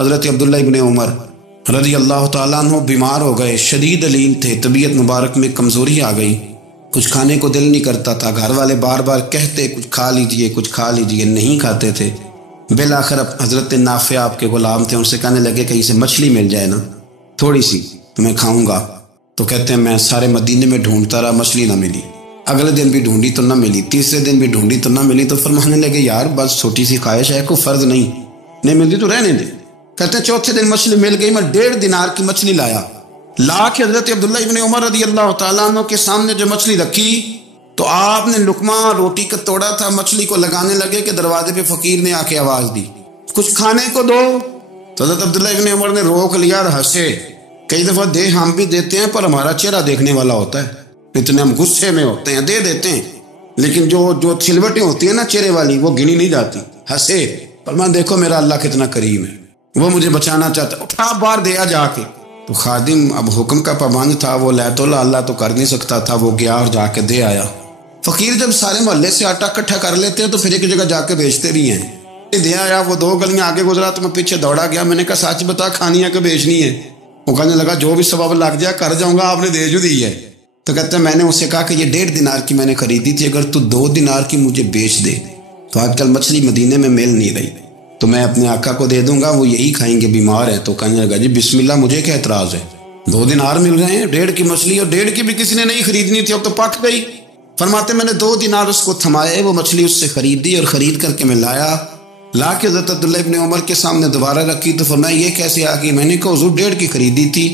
حضرت عبداللہ ابن عمر رضی اللہ تعالیٰ عنہ بیمار ہو گئے، شدید علیم تھے، طبیعت مبارک میں کمزوری آ گئی، کچھ کھانے کو دل نہیں کرتا تھا، گھر والے بار بار کہتے کچھ کھا لیجئے کچھ کھا لیجئے، نہیں کھاتے تھے۔ بالآخر حضرت نافع آپ کے غلام تھے، ان سے کہنے لگے کہیں سے مچھلی مل جائے نا تھوڑی سی تو میں کھاؤں گا۔ تو کہتے ہیں میں سارے مدینے میں ڈھونڈتا رہا، مچھلی نہ ملی، اگلے دن بھی ڈھونڈی تو نہ ملی، تیسرے دن بھی ڈھونڈی تو نہ ملی، تو فرمانے لگے یار بس چھوٹی سی خواہش ہے، کوئی فرض نہیں ملتی تو رہنے دے۔ کہتے ہیں چوتھے دن مچھلی مل گئی، میں 1.5 دینار کی مچھلی لا کے حضرت عبداللہ ابن عمر رضی اللہ تعالیٰ عنہ کے سامنے جو مچھلی رکھی تو آپ نے لقمہ روٹی کا توڑا تھا، مچھلی کو لگانے لگے کہ دروازے پہ فقیر نے آ کے آواز دی کچھ کھانے کو دو۔ تو حضرت عبداللہ ابن عمر نے روک لیا اور ہنسے۔ کئی دفعہ دے ہم بھی دیتے ہیں پر ہمارا چہرہ دیکھنے والا ہوتا ہے، اتنے ہم غصے میں ہوتے ہیں، دے دیتے ہیں، لیکن جو چھلوٹیں ہوتی ہیں نا چہرے والی وہ گنی نہیں جاتی۔ ہنسے، فرمایا دیکھو میرا اللہ کتنا کریم ہے، وہ مجھے بچانا چاہتا ہے، اٹھا بار دیا جا کے۔ تو خادم اب حکم کا پابند تھا، وہ لیت اللہ تو کر نہیں سکتا تھا، وہ گیا اور جا کے دے آیا۔ فقیر جب سارے محلے سے آٹا اکٹھا کر لیتے ہیں تو پھر ایک جگہ جا کے بیچتے بھی ہیں۔ دے آیا، وہ 2 گلیاں آگے گزرا تو میں پیچھے دوڑا گیا، میں نے کہا سچ بتا کھانی ہے کہ بیچنی ہے؟ وہ کہنے لگا جو بھی سبب لگ جائے کر جاؤں گا، آپ نے دے جو دی ہے۔ تو کہتے ہیں میں نے اسے کہا کہ یہ 1.5 دینار کی میں نے خریدی تھی، اگر تو 2 دینار کی مجھے بیچ دے تو آج کل مچھلی مدینے میں مل نہیں رہی تو میں اپنے آقا کو دے دوں گا، وہ یہی کھائیں گے، بیمار ہے۔ تو کہنے لگا جی بسم اللہ، مجھے کیا اعتراض ہے، 2 دینار مل رہے ہیں، 1.5 کی مچھلی، اور 1.5 کی بھی کسی نے نہیں خریدنی تھی، اب تو پک گئی۔ فرماتے میں نے 2 دینار اس کو تھمائے، وہ مچھلی اس سے خریدی اور خرید کر کے میں لا کے حضرت عبداللہ ابن عمر کے سامنے دوبارہ رکھی۔ تو فرمایا یہ کیسے آ گئی؟ میں نے کہا حضور 1.5 کی خریدی تھی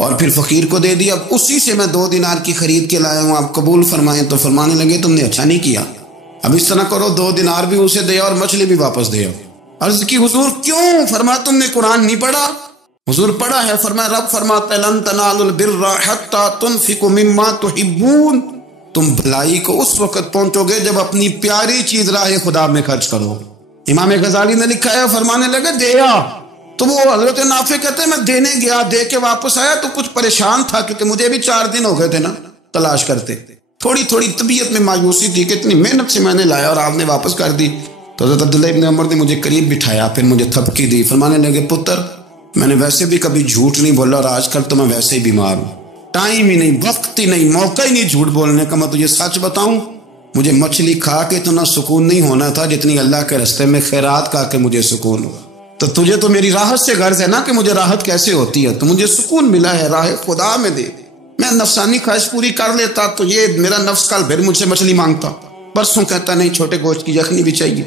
اور پھر فقیر کو دے دی، اب اسی سے میں 2 دینار کی خرید کے لایا ہوں، آپ قبول فرمائیں۔ تو فرمانے لگے تم نے اچھا نہیں کیا، اب اس طرح کرو 2 دینار بھی اسے دے اور مچھلی بھی واپس دے۔ عرض کی حضور کیوں؟ فرمایا تم نے قرآن نہیں پڑھا؟ حضور پڑھا ہے۔ فرمایا رب فرماتا ہے لن تنالوا البر حتى تنفقوا مما تحبون، تم بھلائی کو اس وقت پہنچو گے جب اپنی پیاری چیز راہ خدا میں خرچ کرو۔ امام غزالی نے لکھا ہے، فرمانے لگے دیا تو وہ حضرت نافع کہتے ہیں میں دینے گیا، دے کے واپس آیا تو کچھ پریشان تھا کیونکہ مجھے بھی 4 دن ہو گئے تھے نا تلاش کرتے، تھوڑی طبیعت میں مایوسی تھی کہ اتنی محنت سے میں نے لایا اور آپ نے واپس کر دی۔ تو حضرت عبداللہ ابن عمر نے مجھے قریب بٹھایا، پھر مجھے تھپکی دی، فرمانے لگے پتر میں نے ویسے بھی کبھی جھوٹ نہیں بولا اور آج کل تو میں ویسے ہی بیمار ہوں، ٹائم ہی نہیں، وقت ہی نہیں، موقع ہی نہیں جھوٹ بولنے کا۔ میں تجھے سچ بتاؤں مجھے مچھلی کھا کے اتنا سکون نہیں ہونا تھا جتنی اللہ کے راستے میں خیرات کر کے مجھے سکون ہوا۔ تو تجھے تو میری راحت سے غرض ہے نا کہ مجھے راحت کیسے ہوتی ہے، تو مجھے سکون ملا ہے راہ خدا میں دے، میں نفسانی خواہش پوری کر لیتا تو یہ میرا نفس کل پھر مجھ سے مچھلی مانگتا، پرسوں کہتا نہیں چھوٹے گوشت کی یخنی بھی چاہیے۔